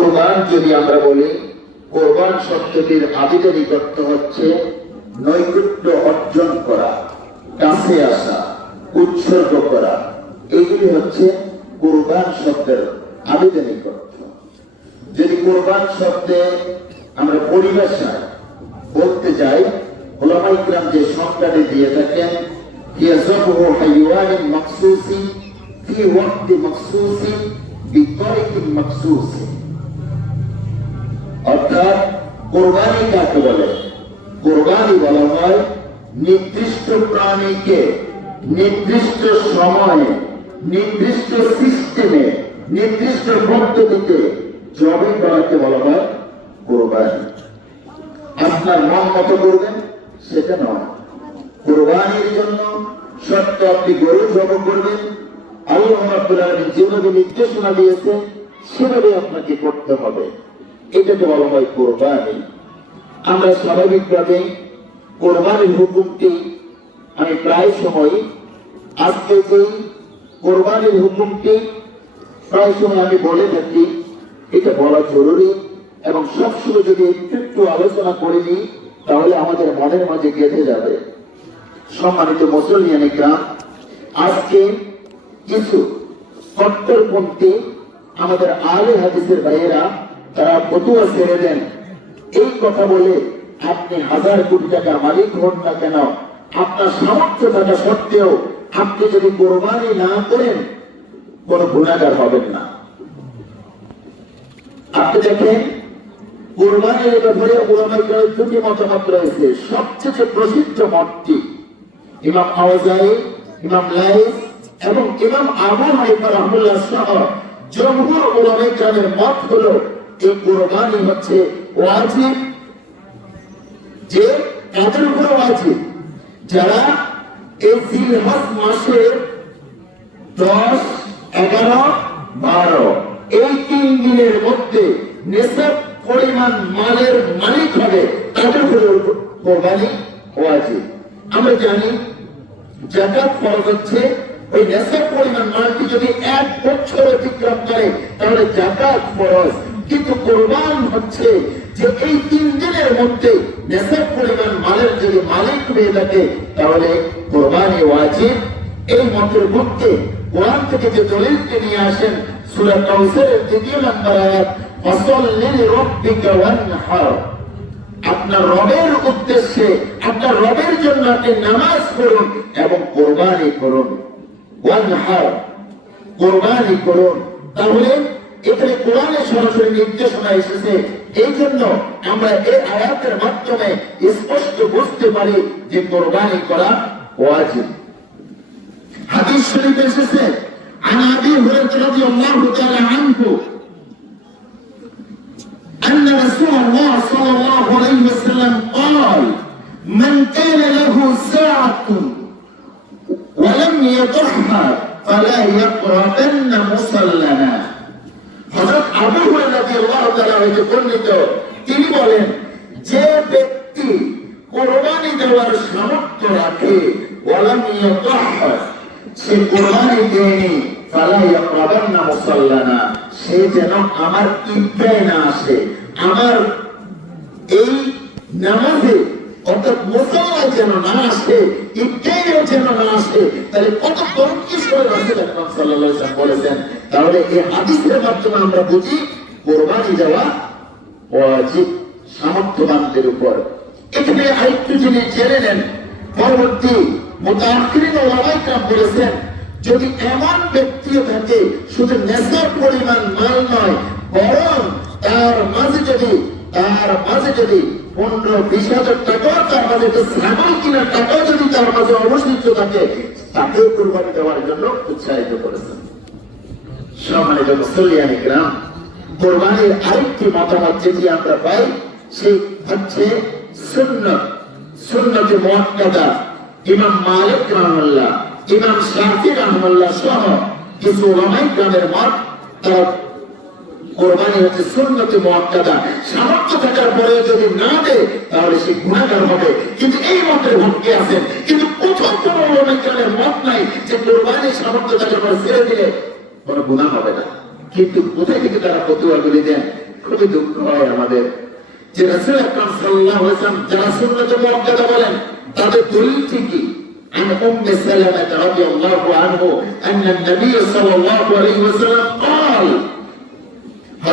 কোরবান যদি আমরা বলি, কোরবান শব্দটির আবিধানিক অর্থ হচ্ছে নৈকট্য অর্জন করা, কাছে আসা, উৎসর্গ করা। এগুলি হচ্ছে কোরবান শব্দের আবিধানিক অর্থ যদি কোরবান শব্দে আমরা পরিভাষায় বলতে যাই ওলামাইকরাম যে সংজ্ঞাটি দিয়ে থাকেন মাকসুসি ফি ওয়াক্তি মাকসুসি বিতরিকিন মাকসুসি অর্থাৎ কোরবানি কাকে বলে? কোরবানি বলা হয় নির্দিষ্ট প্রাণীকে, নির্দিষ্ট সময়ে, নির্দিষ্ট সিস্টেমে, নির্দিষ্ট পদ্ধতিতে জবে করাকে বলা হয় কোরবানি। আপনার মন মতো করবেন, সেটা নয়। কোরবানির জন্য সত্য আপনি গরু জব করবেন। আল্লাহ রাব্বুল আলামিন যেভাবে নির্দেশনা দিয়েছে সেভাবে আপনাকে করতে হবে। এটাকে বলা হয় কোরবানি। আমরা স্বাভাবিকভাবে কোরবানির হুকুমটি আমি প্রায় সময় আজকে যে কোরবানির হুকুমটি প্রায় সময় আমি বলে থাকি। এটা বলা জরুরি এবং সবসময় যদি একটু একটু আলোচনা করে নিই, তাহলে আমাদের মনের মাঝে গেঁথে যাবে। সম্মানিত মুসলিয়ানি গ্রাম আজকে কিছু কট্টরপন্থী আমাদের আলে হাদিসের ভাইয়েরা তারা ফতুয়া ছেড়ে দেন। এই কথা বলে আপনি হাজার কোটি টাকার মালিক হন না কেন? আপনার সামর্থ্য থাকা সত্ত্বেও আপনি যদি কোরবানি না করেন, কোন গুণাগার হবেন না। আপনি দেখেন, কোরবানির ব্যাপারে ওলামাই কেরামের দুটি মতামত রয়েছে। সবচেয়ে প্রসিদ্ধ মতটি ইমাম আওয়াজাই ইমাম লাইস এবং ইমাম আবু হানিফা রহমুল্লাহ সহ জমহুর ওলামাই কেরামের মত হলো এই কোরবানি হচ্ছে ওয়াজিব যে তাদের উপরে ওয়াজিব যারা এই জিলহজ মাসের দশ, এগারো, বারো, এই তিন দিনের মধ্যে নেশাব পরিমাণ মালের মালিক হবে তাদের উপরে কোরবানি? ওয়াজিব আমরা জানি জাকাত ফরজ হচ্ছে ওই নেশাব পরিমাণ মালটি যদি এক বছর অতিক্রম করে, তাহলে জাকাত ফরজ। কিন্তু কোরবান হচ্ছে যে এই তিন দিনের মধ্যে নেশাব পরিমাণ মালের যদি মালিক হয়ে থাকে, তাহলে কোরবানি ওয়াজিব। এই মতের মধ্যে কোরআন থেকে যে দলিলটি নিয়ে আসেন, সূরা কাউসারের দ্বিতীয় নম্বর আয়াত ওয়ানহার। আপনার রবের উদ্দেশ্যে, আপনার রবের জন্য আপনি নামাজ পড়ুন এবং কোরবানি করুন। ওয়ানহার, কোরবানি করুন। তাহলে এখানে কোরআনে সরাসরি নির্দেশনা এসেছে এই জন্য আমরা এই আয়াতের মাধ্যমে স্পষ্ট বুঝতে পারি যে কোরবানি করা ওয়াজিব হাদিস শরীফ এসেছে عن ابي هريره رضي الله تعالى عنه ان رسول الله صلى الله عليه وسلم قال من كان له ساعه ولم يضحى فلا يقربن مصلنا তিনি বলেন, যে ব্যক্তি কোরবানি দেওয়ার সামর্থ্য রাখে সে কোরবানি দেয়নি, ফালা ইয়াকরাবান্না মুসাল্লানা, সে যেন আমার ঈদগাহে না আসে। আমার এই নামাজে যেন যেন আমরা বুঝি, কোরবানি উপর। এখানে আরেকটু জিনিস জেনে নেন, পরবর্তী বলেছেন, যদি এমন ব্যক্তিও থাকে, শুধু নেশার পরিমাণ মাল নয়, বরং তার মাঝে যদি, তার মাঝে যদি পনেরো, বিশ হাজার টাকা তার মাঝে একটা ছাগল কিনার টাকা যদি তার মাঝে অবশিষ্ট থাকে, তাকেও কোরবানি দেওয়ার জন্য উৎসাহিত করেছেন। সম্মানিত মুসলিয়ানি গ্রাম কোরবানির আরেকটি মতামত যেটি আমরা পাই, সেই হচ্ছে সুন্নত। সুন্নতে মুআক্কাদা ইমাম মালিক রাহমাল্লাহ, ইমাম শাফি রাহমাল্লাহ সহ কিছু ওলামাই গ্রামের মত তারা কোরবানি হচ্ছে সুন্নতে মুআক্কাদা সামর্থ্য থাকার পরে যদি না দেয় তাহলে সে গুণাগার হবে কিন্তু এই মতের ভক্তি আছেন কিন্তু কোথাও কোন ওলামাই গ্রামের মত নাই যে কোরবানি সামর্থ্য থাকার পরে ছেড়ে দিলে কোনো গুণা হবে না কিন্তু কোথায় থেকে তারা ফতুয়া গুলি দেন খুবই দুঃখ হয় আমাদের যে রাসূল আকরাম সাল্লাল্লাহু আলাইহি ওয়াসাল্লাম যারা সুন্নাত মুআক্কাদা বলেন তাদের দলিল ঠিকই عن أم سلمة رضي الله عنه أن النبي صلى الله عليه وسلم قال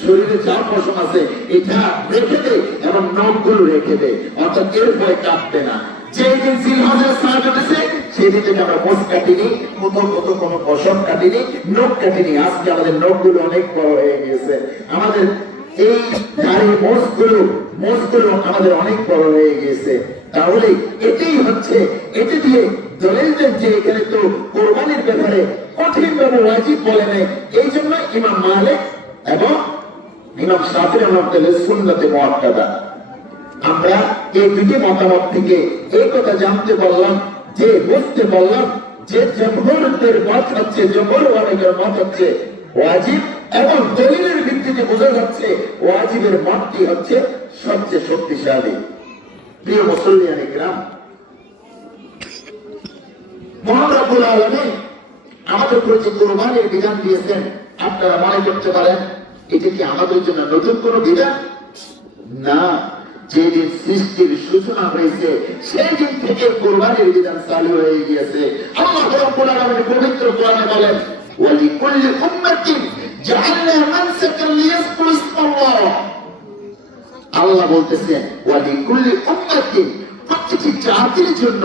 শরীরে যা পশম আছে, এটা রেখে দে এবং নখগুলো রেখে দে। অর্থাৎ এর ফলে কাটবে না। তাহলে এটাই হচ্ছে, এটা দিয়ে দলিল দেন যে এখানে তো কোরবানির ব্যাপারে কঠিন ভাবে ওয়াজিব বলে নেই এই জন্য ইমাম মালিক এবং আমরা এই দুটি মতামত থেকে এই কথা জানতে যে বুঝতে পারলাম যে মত হচ্ছে মত হচ্ছে ওয়াজিব এবং দলিলের ভিত্তিতে বোঝা যাচ্ছে ওয়াজিবের মতটি হচ্ছে সবচেয়ে শক্তিশালী। প্রিয় মুসলিয়ান গ্রাম মহান রব্বুল আলামিন আমাদের প্রতি কোরবানির বিধান দিয়েছেন। আপনারা মনে করতে পারেন এটা কি আমাদের জন্য নতুন কোন বিধান? না, যেদিন সৃষ্টির সূচনা হয়েছে সেই দিন থেকে কোরবানির বিধান চালু হয়ে গিয়েছে। আল্লাহ রব্বুল আলামিন পবিত্র কোরআনে বলেন কুল্লি উম্মাতিন জাআলনা মানসাকান আল্লাহ বলতেছেন ওয়ালি কুল্লি প্রত্যেকটি জাতির জন্য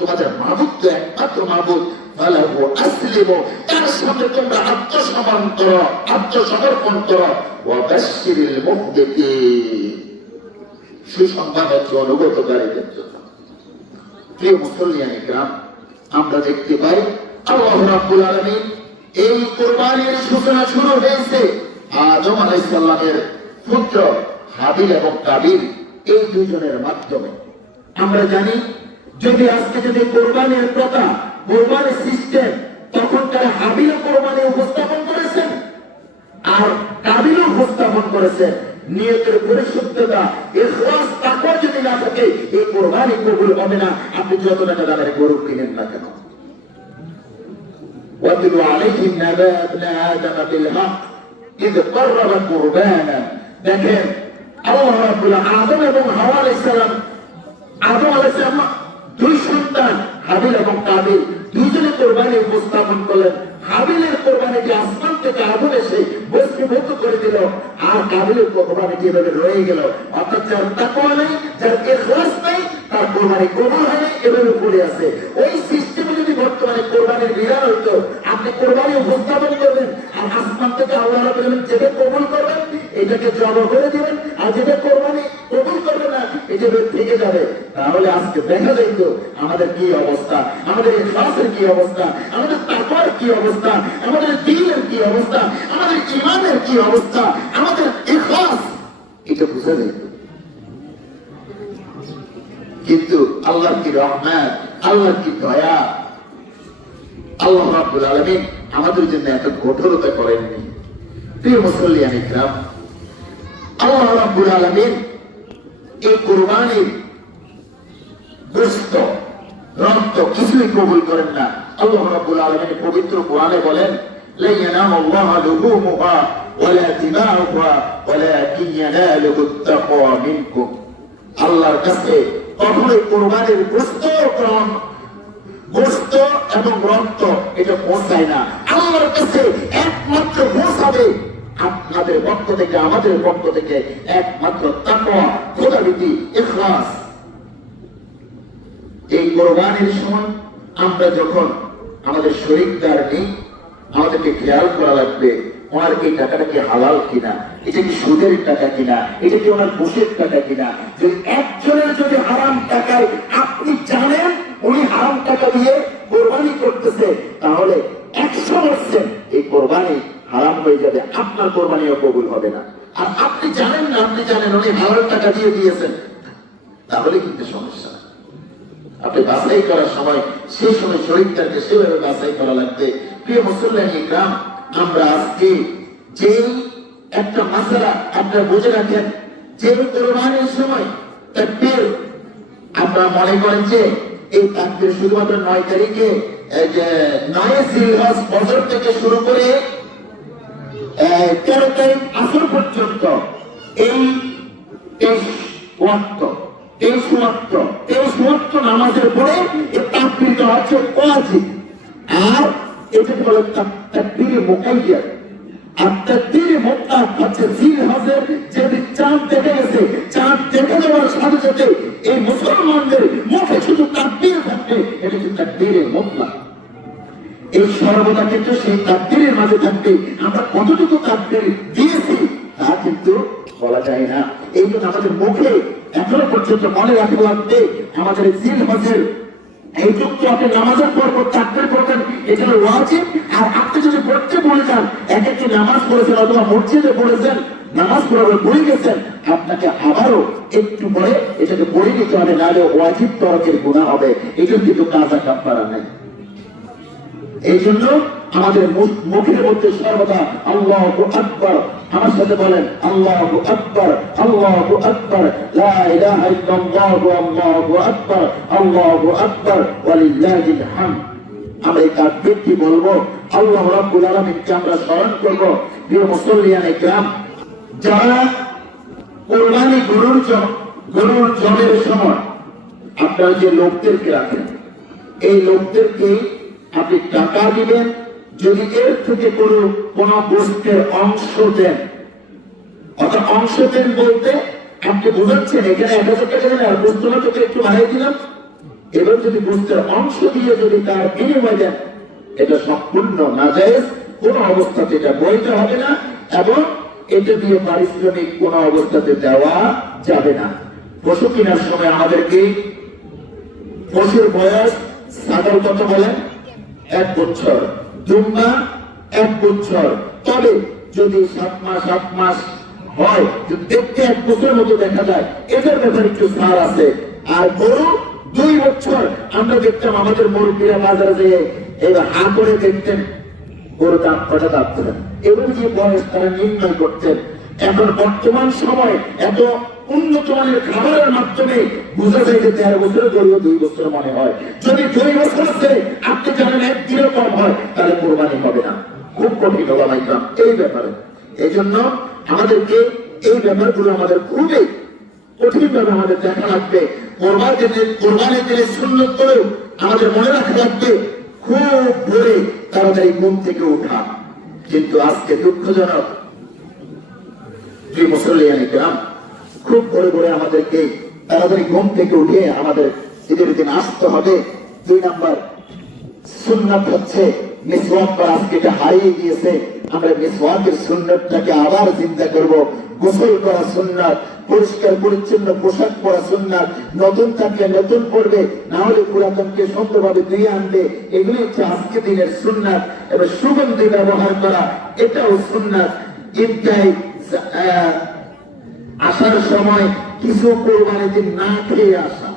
তোমাদের মাবুদ তো একমাত্র আসলিমু, তার তোমরা আত্মসমর্পণ মুহদিতিন সুসংবাদ হচ্ছে অনুগতকারীদের জন্য প্রিয় মুসলিয়ান গ্রাম আমরা দেখতে পাই আল্লাহ রাব্বুল আলামিন এই কোরবানির সূচনা শুরু হয়েছে। আদম আলাইহিস সালামের পুত্র হাবিল এবং কাবিল এই দুজনের মাধ্যমে। আমরা জানি যদি আজকে যদি কোরবানির প্রথা কোরবানির সিস্টেম তখন তারা হাবিল কোরবানি উপস্থাপন করেছেন আর কাবিলও উপস্থাপন করেছেন নিয়তের পরিশুদ্ধতা ইখলাস তাকওয়া যদি না থাকে এই কোরবানি কবুল হবে না আপনি যত টাকা দামের গরু কিনেন না কেন واتل عليهم نبأ ابن آدم بالحق إذ قرب قربانا দেখেন আল্লাহ রাব্বুল আদম এবং হাওয়া আলাইহিস সালাম আদম আলাইহিস সালাম দুই সন্তান হাবিল এবং কাবিল দুইজনে কোরবানি উপস্থাপন করলেন। হাবিলের কোরবানিটি আসমান থেকে আগুন এসে বস্তুভূত করে দিল, আর কাবিলের কোরবানিটি এভাবে রয়ে গেল, অর্থাৎ যার তাকওয়া নেই, যার ইখলাস নেই, তার কোরবানি কবুল হয়নি এভাবে পড়ে আছে। ওই সিস্টেমে যদি বর্তমানে কোরবানির বিধান হইতো, আপনি কোরবানি উপস্থাপন করবেন আর আসমান থেকে আল্লাহ রাব্বুল যেটা কবুল করবেন, এটাকে জব করে দিবেন, আর যেটা কোরবানি কবুল করবে না এটা থেকে যাবে। তাহলে আজকে দেখা যাইতো আমাদের কি অবস্থা, আমাদের ইখলাসের কি অবস্থা, আমাদের তাকওয়ার কি অবস্থা, আমাদের দ্বীনের কি অবস্থা, আমাদের ইমানের কি অবস্থা, আমাদের ইখলাস, এটা বুঝা যাইতো কিন্তু আল্লাহর কি রহমান আল্লাহর কি দয়া? আল্লাহ রাব্বুল আলামিন আমাদের জন্য এত কঠোরতা করেননি। প্রিয় মুসল্লিয়ান ইকরাম আল্লাহ রাব্বুল আলামিন এই কুরবানির গোস্ত রক্ত কিছুই কবুল করেন না আল্লাহ রাব্বুল আলামিন পবিত্র কোরআনে বলেন لا ينام الله لحومها ولا دماؤها ولكن يناله التقوى منكم আল্লাহর কাছে কখনোই কোরবানির গোস্ত গ্রহণ গোস্ত এবং রক্ত এটা পৌঁছায় না আল্লাহর কাছে একমাত্র পৌঁছাবে আপনাদের পক্ষ থেকে, আমাদের পক্ষ থেকে একমাত্র তাকওয়া খোদাবিধি ইখলাস। এই কোরবানির সময় আমরা যখন আমাদের শরীরদার নেই, আমাদেরকে খেয়াল করা লাগবে, ওনার এই টাকাটা কি হালাল কিনা? এটা কি সুদের টাকা কিনা? এটা কি ওনার ঘুষের টাকা কিনা? যদি একজনের যদি হারাম টাকায় আপনি জানেন, উনি হারাম টাকা দিয়ে কোরবানি করতেছে, তাহলে একশো পার্সেন্ট এই কোরবানি হারাম হয়ে যাবে। আপনার কোরবানিও কবুল হবে না। আর আপনি জানেন না, আপনি জানেন, উনি হালাল টাকা দিয়ে দিয়েছেন। তাহলে কিন্তু সমস্যা আপনি বাছাই করার সময় সেই সময় শরীরটাকে সেভাবে বাছাই করা লাগবে। প্রিয় মুসল্লান ইকরাম, আমরা আজকে যে একটা মাসালা আপনারা বুঝে রাখেন যে কোরবানির সময় তাকবীর, আমরা মনে করেন যে এই তাকবীর শুধুমাত্র নয় তারিখে নয় সিলহাস বছর থেকে শুরু করে তেরো তারিখ আসর পর্যন্ত এই নামাজের পরে হচ্ছে ওয়াজিব। আর এটাকে বলে তাকবীর মুকাইয়াদ আর তাকবীর চাঁদ দেখে চাঁদ দেখে যাওয়ার সাথে এই মুসলমানদের মুখে শুধু তাকবীর থাকবে, এটা হচ্ছে তাকবীরের মুতলাক এই সর্বদা কিন্তু সেই তাকদিরের মাঝে থাকবে। আমরা কতটুকু তাকদির দিয়েছি, তা কিন্তু বলা যায় না। এই জন্য আমাদের মুখে এখনও পর্যন্ত মনে রাখা লাগবে আমাদের জিল হজের এই যুক্ত আপনি নামাজের পর পর পড়বেন এটা ওয়াজিব, আর আপনি যদি পড়তে বলে যান এক একটি নামাজ পড়েছেন অথবা মসজিদে পড়েছেন, নামাজ পড়াবে ভুলে গেছেন, আপনাকে আবারও একটু পরে এটাকে পড়ে নিতে হবে, নাহলে ওয়াজিব তরকের গুণা হবে। এটা কিন্তু কাজা কাপড়া নাই এই জন্য আমাদের মুখ- মুখের মধ্যে সর্বদা আল্লাহ আকবর। আমার সাথে বলেন, আল্লাহ আকবর আল্লাহ আকবর। আল্লাহু আকবর আল্লাহু আকবর হামদ। আমরা এই তাকবীরটি বলব। আল্লাহ রাব্বুল আলামিনকে আমরা স্মরণ করব? প্রিয় মুসল্লিয়ান ইকরাম যারা কোরবানি গরুর গরুর জলের সময় আপনারা যে লোকদেরকে রাখেন, এই লোকদেরকে আপনি টাকা দিবেন, যদি এর থেকে কোনো কোনো গোষ্ঠের অংশ দেন। অর্থাৎ অংশ দেন বলতে, আপনি বোঝাচ্ছেন, এখানে এক হাজার টাকা দেন আর বস্তুটা তোকে একটু বাড়াই দিলাম। এবার যদি বস্তুর অংশ দিয়ে যদি তার বিনিময় দেন, এটা সম্পূর্ণ নাজায়েজ, কোন অবস্থাতে এটা বৈধ হবে না, এবং এটা দিয়ে পারিশ্রমিক কোন অবস্থাতে দেওয়া যাবে না। পশু কেনার সময় আমাদেরকে পশুর বয়স, ছাগল কত বলেন? এক বছর দুম্বা এক বছর। তবে যদি সাত মাস, আট মাস হয় দেখতে এক বছরের মতো দেখা যায় এটার ব্যাপারে একটু ছাড় আছে। আর গরু দুই বছর, আমরা দেখতাম আমাদের মুরব্বীরা বাজারে যেয়ে এবার হা করে দেখতেন, গরু দাঁত কটা দাঁত ছিলেন এবং যে বয়স তারা নির্ণয় করতেন। এখন বর্তমান সময় এত উন্নত মানের খাবারের মাধ্যমে বোঝা যায় যে তেরো বছর গরু দুই বছর মনে হয়। যদি দুই বছর আছে, আপনি জানেন এক দিনও কম হয়, তাহলে কোরবানি হবে না। খুব কঠিন হলো মাইকাম এই ব্যাপারে। এই জন্য আমাদেরকে এই ব্যাপারগুলো আমাদের খুবই কঠিন ভাবে আমাদের দেখা লাগবে। কোরবানি দিনে কোরবানির দিনে শূন্য করেও আমাদের মনে রাখা লাগবে, খুব ভোরে তাড়াতাড়ি ঘুম থেকে ওঠা। কিন্তু আজকে দুঃখজনক যে মুসলিয়ান গ্রাম খুব ভোরে ভোরে আমাদেরকে তাড়াতাড়ি ঘুম থেকে উঠে আমাদের ঈদের দিন আসতে হবে। দুই নাম্বার সুন্নাত হচ্ছে মিসওয়াক করা। আজকে হারিয়ে গিয়েছে। আমরা মিসওয়াকের সুন্নাতটাকে আবার চিন্তা করব। গোসল করা পরিষ্কার পরিচ্ছন্ন পোশাক পরা নতুন থাকলে নতুন পড়বে না হলে পুরাতনকে সুন্দরভাবে আনবে। এগুলি হচ্ছে আজকে দিনের এবার সুগন্ধি ব্যবহার করা এটাও সুন্নাত। আহ, আসার সময় কিছু কোরবানিতে না খেয়ে আসা।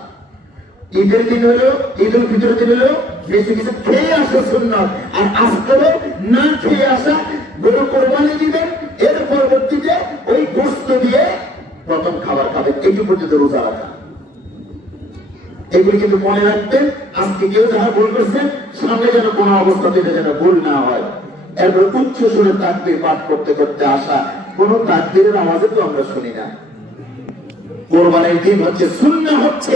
ঈদের দিন হলো ঈদ উল ফিতরের দিন হলো, বেশি কিছু খেয়ে আসা সুন্নত। আর আজকে না খেয়ে আসা গরু কোরবানি দিবেন এর পরবর্তীতে ওই গোস্ত দিয়ে প্রথম খাবার খাবেন এইটুকু পর্যন্ত রোজা রাখা। এগুলি কিন্তু মনে রাখবেন, আজকে কেউ যারা ভুল করছেন সামনে যেন কোনো এটা যেন ভুল না হয়। এরপর উচ্চ সুরে তাকবির পাঠ করতে করতে আসা। কোন তাকবিরের আওয়াজে তো আমরা শুনি না। কোরবানির দিন হচ্ছে শূন্য হচ্ছে,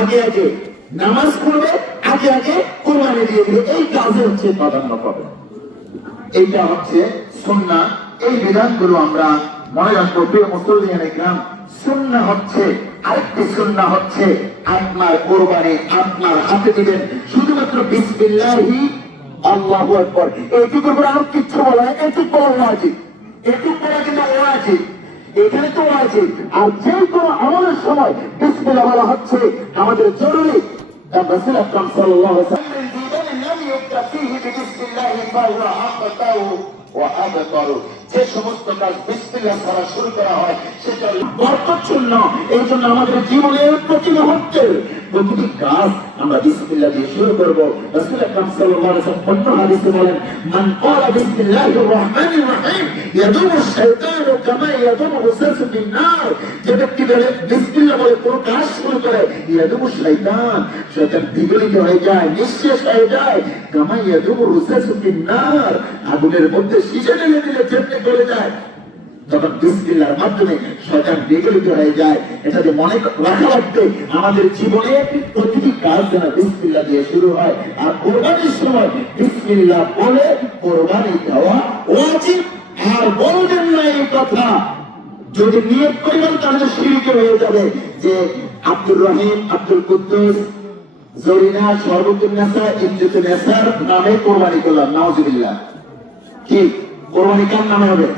আগে আগে নামাজ পড়বে, আগে আগে কোরবানি দিয়ে দিবে। এই কাজে হচ্ছে প্রাধান্য পাবে। এইটা হচ্ছে সুন্না এই বিধানগুলো আমরা মনে রাখব। প্রিয় মুসল্লিয়ান গ্রাম সুন্না হচ্ছে, আরেকটি সুন্না হচ্ছে আপনার কোরবানি আপনার হাতে দিবেন। শুধুমাত্র বিসমিল্লাহি, আল্লাহু আকবার। এইটুকুর পর আর কিচ্ছু বলা হয় এইটুকু বলা আছে এইটুকু বলা কিন্তু ওরা আছে এখানে তো আছে আর যে কোনো আমলের সময় বিসমিল্লাহ বলা হচ্ছে আমাদের জরুরি রাসূল আকরাম সাল্লাল্লাহু আলাইহি ওয়াসাল্লাম لم يبدأ فيه ببسم الله فهو أقطع وأبطر যে সমস্ত কাজ বিসমিল্লাহ ছাড়া শুরু করা হয় সেটা বরকতশূন্য এই জন্য আমাদের জীবনের প্রতি মুহূর্তের প্রতিটি কাজ আমরা বিসমিল্লাহ দিয়ে শুরু করব। রাসূল আকরাম সাল্লাল্লাহু আলাইহি ওয়াসাল্লাম অন্য হাদিসে বলেন, মান ক্বালা বিসমিল্লাহির রহমানির রহিম, ইয়াদুমু শাইতানু কামা ইয়াদুমু হুসাসু ফিন নার যে ব্যক্তি বলে, বিসমিল্লাহ বলে কোনো কাজ শুরু করে, ইয়াদুমু শাইতান। শয়তান বিগলিত হয়ে যায়, নিঃশেষ হয়ে যায়, কামা ইয়াদুমু হুসাসু ফিন নার আগুনের মধ্যে শিশে দিলে যেমনি চলে যায়। তখন বিসমিল্লার মাধ্যমে শয়তান বিগলিত হয়ে যায়, এটা যে মনে রাখা লাগবে আমাদের জীবনে প্রতিটি কাজ যেন বিসমিল্লা দিয়ে শুরু হয়। আর কোরবানির সময় বিসমিল্লাহ বলে কোরবানি দেওয়া উচিত আর বলবেন না এই কথা যদি নিয়োগ করিবেন, তাহলে সিঁড়িকে হয়ে যাবে যে আব্দুর রহিম, আব্দুল কুদ্দুস, জরিনা সর্বতুল নেসা ইজ্জতুল নেসার নামে কোরবানি করলাম নাওজুবিল্লাহ কি? কোরবানি কার নামে হবে?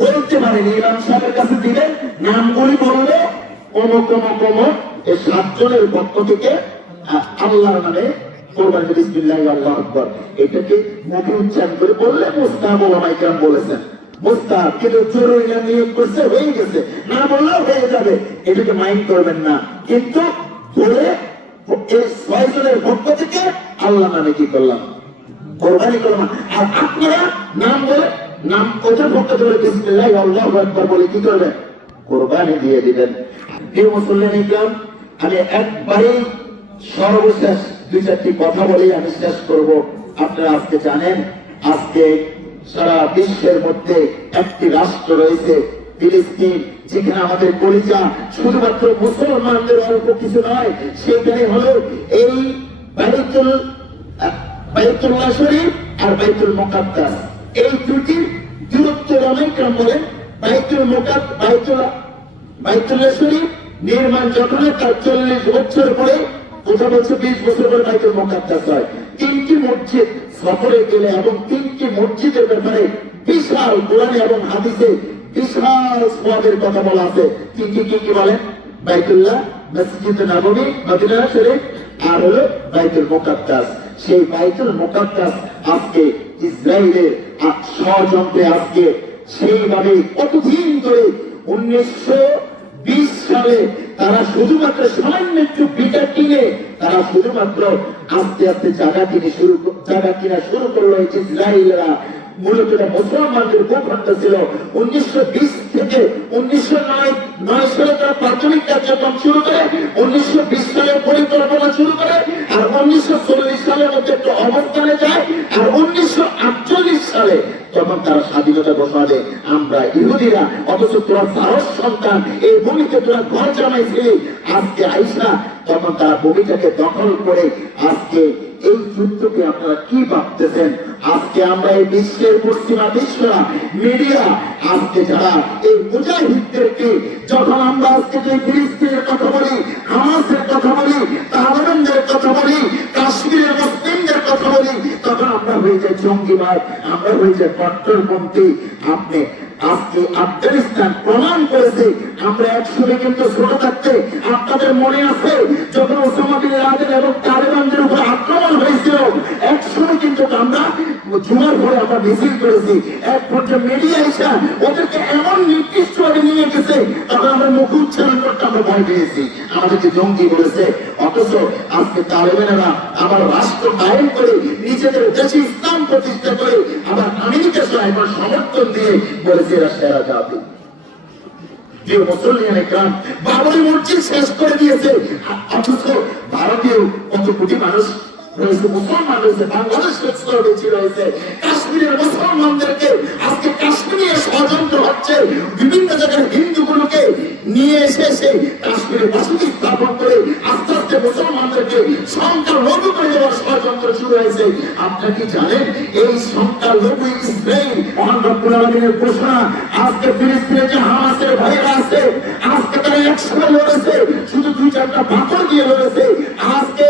বলতে পারেন ইমাম সাহেবের কাছে দিলেন নামগুলি বললে অমুক অমুক অমুক এই সাতজনের পক্ষ থেকে আল্লাহর বিসমিল্লাহ আল্লাহ আকবর। এটাকে মুখে উচ্চারণ করে বললে মুস্তাহাব ওলামাই বলেছেন। মুস্তাহাব, কিন্তু জরুরি না নিয়োগ করছে, হয়ে গেছে। হয়ে যাবে, এটাকে করবেন না। কিন্তু এই পক্ষ থেকে আল্লাহ কি করলাম? কোরবানি করো না আর আপনারা নাম বলে নাম ওটার পক্ষে ধরে বিসমিল্লাহ, আল্লাহু আকবার বলে কি করবেন? কোরবানি দিয়ে দিবেন। প্রিয় মুসলিম ইকরাম, আমি একবারেই সর্বশেষ দুই চারটি কথা বলেই আমি শেষ করব। আপনারা আজকে জানেন, আজকে সারা বিশ্বের মধ্যে একটি রাষ্ট্র রয়েছে, ফিলিস্তিন, যেখানে আমাদের কলিজা শুধুমাত্র মুসলমানদের অল্প কিছু নয়, সেখানে হলো এই বাইতুল, বাইতুল্লাহ শরীফ আর বাইতুল মুকাদ্দাস। এই তিনটি তিনটি বিশাল কোরআনে এবং হাদিসে বিশাল কথা বলা আছে। কি কি কি বলেন? বাইতুল্লাহ, মসজিদ নবমী, মদিনা শরীফ, আর হলো বাইতুল মুকাদ্দাস। সেই বাইতুল মুকাদ্দাস আজকে ইসরায়েলের ষড়যন্ত্রে আজকে সেইভাবে কতদিন ধরে উনিশশো বিশ সালে তারা শুধুমাত্র সামান্য একটু বিটা কিনে তারা শুধুমাত্র আস্তে আস্তে জায়গা কিনে শুরু জায়গা কিনা শুরু করল ইসরায়েলরা। মূলত এটা মুসলমানদের ভূখণ্ড ছিল। উনিশশো বিশ থেকে উনিশশো নয় নয় সালে তারা প্রাথমিক কার্যক্রম শুরু করে, উনিশশো বিশ সালে পরিকল্পনা শুরু করে, আর উনিশশো চল্লিশ সালের মধ্যে একটু অবস্থানে যায়, আর উনিশশো আটচল্লিশ সালে তখন তারা স্বাধীনতা ঘোষণা দেয় আমরা ইহুদিরা, অথচ তোরা ভারত সন্তান, এই ভূমিতে তোরা ঘর জামাইছিলি, আজকে আইসা তখন তারা ভূমিটাকে দখল করে, আজকে এই যুদ্ধকে আপনারা কি ভাবতেছেন? আজকে আমরা এই বিশ্বের পশ্চিমা বিশ্বরা মিডিয়া। আজকে যারা এই মুজাহিদদেরকে, যখন আমরা আজকে যে ফিলিস্তিনের কথা বলি, হামাসের কথা বলি তালেবানদের কথা বলি, কাশ্মীরের মুসলিমদের কথা বলি, তখন আমরা হয়ে যাই জঙ্গিবাদ, আমরা হয়ে যাই কট্টরপন্থী। আপনি আজকে আফগানিস্তান প্রমাণ করেছে, আমরা একসময় কিন্তু ছোট থাকতে আপনাদের মনে আছে, যখন ওসামা বিন এবং তালেবানদের উপর আক্রমণ হয়েছিল একসময় কিন্তু আমরা জুমার পরে আমরা মিছিল করেছি। এক পর্যায়ে মিডিয়া এসে ওদেরকে এমন নির্দিষ্ট ভাবে নিয়ে গেছে তখন আমরা মুখ উচ্চারণ করতে আমরা ভয় পেয়েছি। আমাদেরকে জঙ্গি বলেছে, অথচ আজকে তালেবানেরা আবার রাষ্ট্র কায়েম করে নিজেদের দেশে ইসলাম প্রতিষ্ঠা করে আবার আমেরিকা সহ এখন সমর্থন দিয়ে বলেছে এরা সেরা জাতি। ভারতীয় কত কোটি মানুষ রয়েছে মুসলমান রয়েছে বাংলাদেশ বেশি রয়েছে কাশ্মীরের মুসলমানদেরকে আজকে কাশ্মীরে ষড়যন্ত্র হচ্ছে বিভিন্ন জায়গায় হিন্দুগুলোকে নিয়ে এসে সেই কাশ্মীরে ইসরায়েলের স্থাপন করে আস্তে আস্তে মুসলমানদেরকে সংখ্যা লঘু করে দেওয়ার ষড়যন্ত্র শুরু হয়েছে আপনারা কি জানেন এই সংখ্যা লঘু ইসরায়েল মহান রব্বুল আলমিনের ঘোষণা আজকে ফিলিস্তিনে যে হামাসের ভাইরা আছে, আজকে তারা একসঙ্গে লড়েছে শুধু দুই চারটা পাথর দিয়ে লড়েছে, আজকে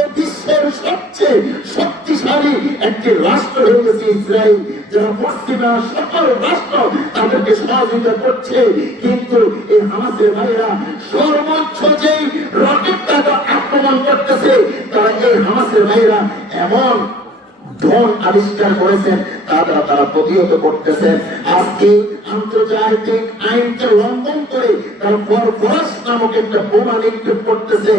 বিশ্বের সবচেয়ে শক্তিশালী একটি রাষ্ট্র হয়ে গেছে ইসরায়েল, যারা পশ্চিমা সকল রাষ্ট্র তাদেরকে সহযোগিতা করছে। কিন্তু এই হামাসের ভাইরা সর্বোচ্চ যেই রকেট তারা আক্রমণ করতেছে, তারা এই হামাসের ভাইরা এমন ধন আবিষ্কার করেছেন তা দ্বারা তারা প্রতিহত করতেছেন আজকে আন্তর্জাতিক আইনকে লঙ্ঘন করে তারা বরফরাস নামক একটা বোমা নিক্ষেপ করতেছে।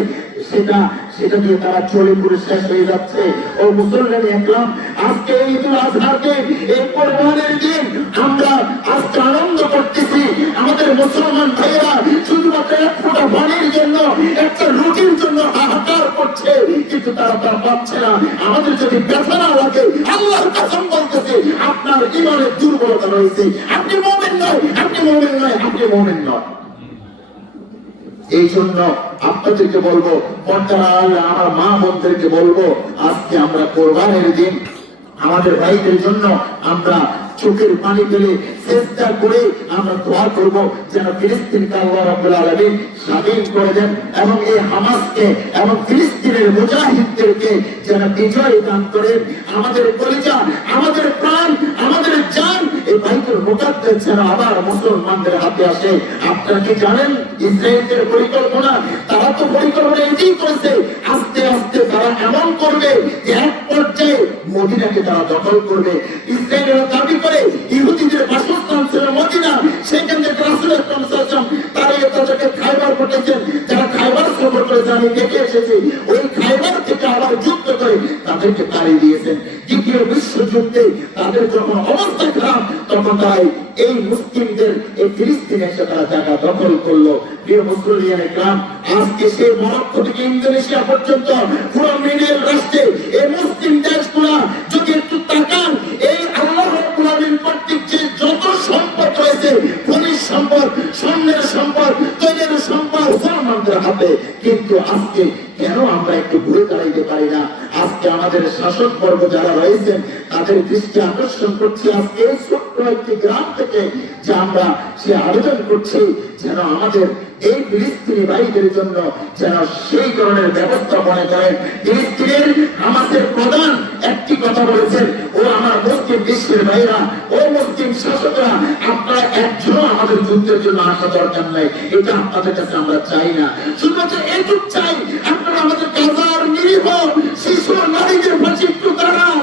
সেটা সেটা দিয়ে তারা চলে পুরে শেষ হয়ে যাচ্ছে। ও মুসলমান একলাম, আজকে ঈদুল আজহাকে এই কোরবানের দিন আমরা আজকে আনন্দ করতেছি। আমাদের মুসলমান ভাইয়েরা শুধুমাত্র এক ফোঁটা পানির জন্য, একটা রুটির জন্য হাহাকার করছে। কিন্তু তারা তার পাচ্ছে না। আমাদের যদি ব্যথা না লাগে আপনার ইমানের দুর্বলতা রয়েছে। আপনি মোমেন নয়, আপনি মোমেন নয়, আপনি মোমেন নয়। এই জন্য আপনাদেরকে বলব আমার মা বলব, আজকে আমরা কোরবানের দিন। আমাদের ভাইদের জন্য আমরা চোখের পানি ফেলে চেষ্টা করে আমরা দোয়া করব যেন ফিলিস্তিনকে আল্লাহ রাব্বুল আলমী স্বাধীন করে দেন এবং এই হামাসকে এবং ফিলিস্তিনের মুজাহিদদেরকে যেন বিজয় দান করেন। আমাদের কলিজা, আমাদের প্রাণ, আমাদের জান এই বাইতুল মুকাদ্দাস যেন আবার মুসলমানদের হাতে আসে আপনারা কি জানেন ইসরায়েলের পরিকল্পনা? তারা তো পরিকল্পনা এটাই করেছে, আস্তে আস্তে তারা এমন করবে যে এক পর্যায়ে মদিনাকে তারা দখল করবে। ইসরায়েলের দাবি করে ইহুদিদের বাসস্থান ছিল মদিনা, সেখান থেকে রাসূল আলাইহি তারা তাদেরকে খাইবার পাঠিয়েছেন যারা খাইবার সফর করেছে, আমি দেখে এসেছি। ওই খাইবার তাদেরকে তাড়িয়ে দিয়েছেন। দ্বিতীয় বিশ্বযুদ্ধে তাদের যখন অবস্থা খারাপ তখন তাই এই মুসলিমদের, এই ফিলিস্তিনে এসে তারা জায়গা দখল করল। প্রিয় মুসলিম গ্রাম, আজকে সেই মরক্কো থেকে ইন্দোনেশিয়া পর্যন্ত পুরো রাষ্ট্রে এই মুসলিম যদি একটু তাকান, এই আল্লাহ কর্তৃক যে যত সম্পদ রয়েছে খনিজ সম্পদ, স্বর্ণের সম্পদ, তৈলের সম্পদ, মুসলমানদের হাতে। কিন্তু আজকে কেন আমরা একটু ঘুরে দাঁড়াইতে পারি না? আজকে আমাদের শাসক বর্গ যারা রয়েছেন তাদের দৃষ্টি আকর্ষণ করছি। আজকে এই ছোট্ট একটি গ্রাম থেকে যে আমরা সে আবেদন করছি, যেন আমাদের এই ফিলিস্তিনি ভাইদের জন্য যেন সেই ধরনের ব্যবস্থা মনে করেন ফিলিস্তিনের আমাদের প্রধান একটি কথা বলেছেন, ও আমার মুসলিম বিশ্বের ভাইরা ও মুসলিম শাসকরা, আপনারা একজনও আমাদের যুদ্ধের জন্য আসা দরকার নাই। এটা আপনাদের কাছে আমরা চাই না। শুধুমাত্র এটুক চাই, আপনারা আমাদের গাজার নিরীহ শিশু নারীদের পাশে একটু দাঁড়ান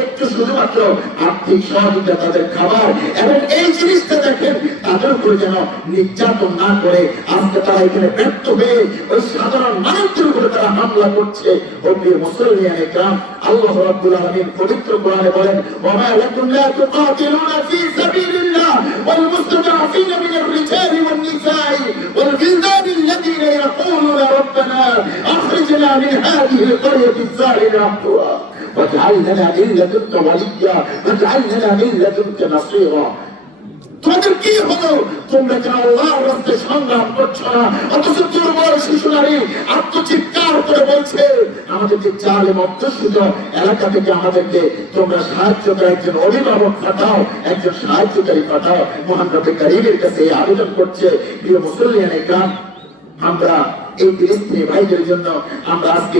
একটু শুধুমাত্র আর্থিক সহযোগিতা তাদের খাবার এবং এই জিনিসটা দেখেন তাদের উপরে যেন নির্যাতন না করে আজকে তারা এখানে ব্যর্থ হয়ে ওই সাধারণ মানুষদের উপরে তারা হামলা করছে অগ্নি মুসলিয়ানে গ্রাম আল্লাহ রাব্বুল আলামিন পবিত্র কোরআনে বলেন, ওয়া মা লাকুম লা তুকাতিলুনা ফি সাবিলিল্লাহ ওয়াল মুস্তাদাফিনা মিনার রিজালি ওয়ান নিসাই ওয়াল ربنا أخرجنا من هذه القرية الظالم أهلها واجعل لنا من لدنك وليا واجعل لنا من لدنك نصيرا তোমাদের কি হলো তোমরা কেন আল্লাহর রাস্তায় সংগ্রাম করছো না অথচ দুর্বল শিশু নারী আত্মচিৎকার করে বলছে আমাদের যে চালে অধ্যুষিত এলাকা থেকে আমাদেরকে তোমরা সাহায্য করে একজন অভিভাবক পাঠাও একজন সাহায্যকারী পাঠাও মহান রবে কারিমের কাছে এই আবেদন করছে প্রিয় মুসলিয়ান গ্রাম আমরা এই ফিলিস্তিনি ভাইদের জন্য আমরা আজকে